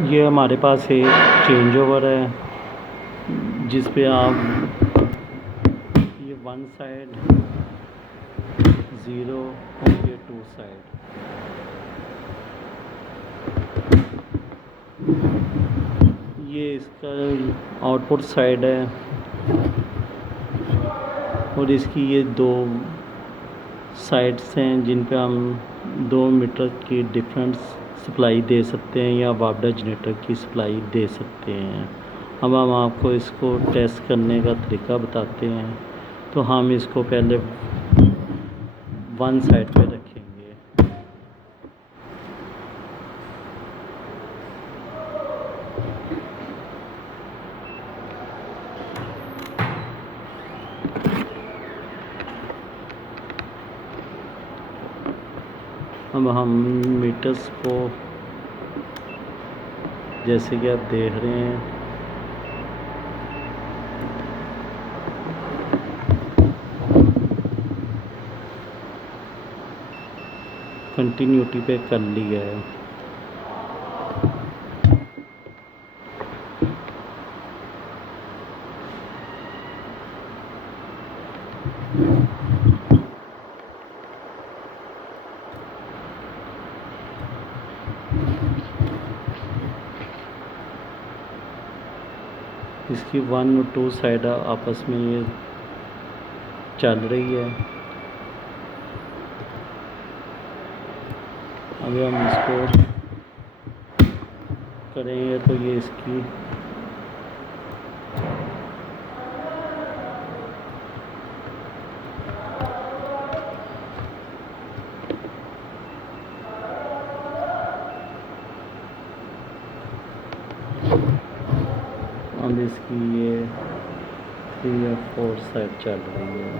ये हमारे पास एक चेंज ओवर है जिस पे आप ये वन साइड ज़ीरो और ये टू साइड, ये इसका आउटपुट साइड है और इसकी ये दो साइड्स हैं जिन पे हम 2 मीटर की डिफरेंस सप्लाई दे सकते हैं या वापडा जनरेटर की सप्लाई दे सकते हैं। अब हम आपको इसको टेस्ट करने का तरीका बताते हैं। तो हम इसको पहले वन साइड पे रखेंगे। अब हम मीटर्स को जैसे कि आप देख रहे हैं कंटिन्यूटी पे कर लिया है। इसकी वन और टू साइड आपस में ये चल रही है। अभी हम इसको करेंगे तो ये इसकी अब इसकी ये 3 या 4 साइड चल रही है।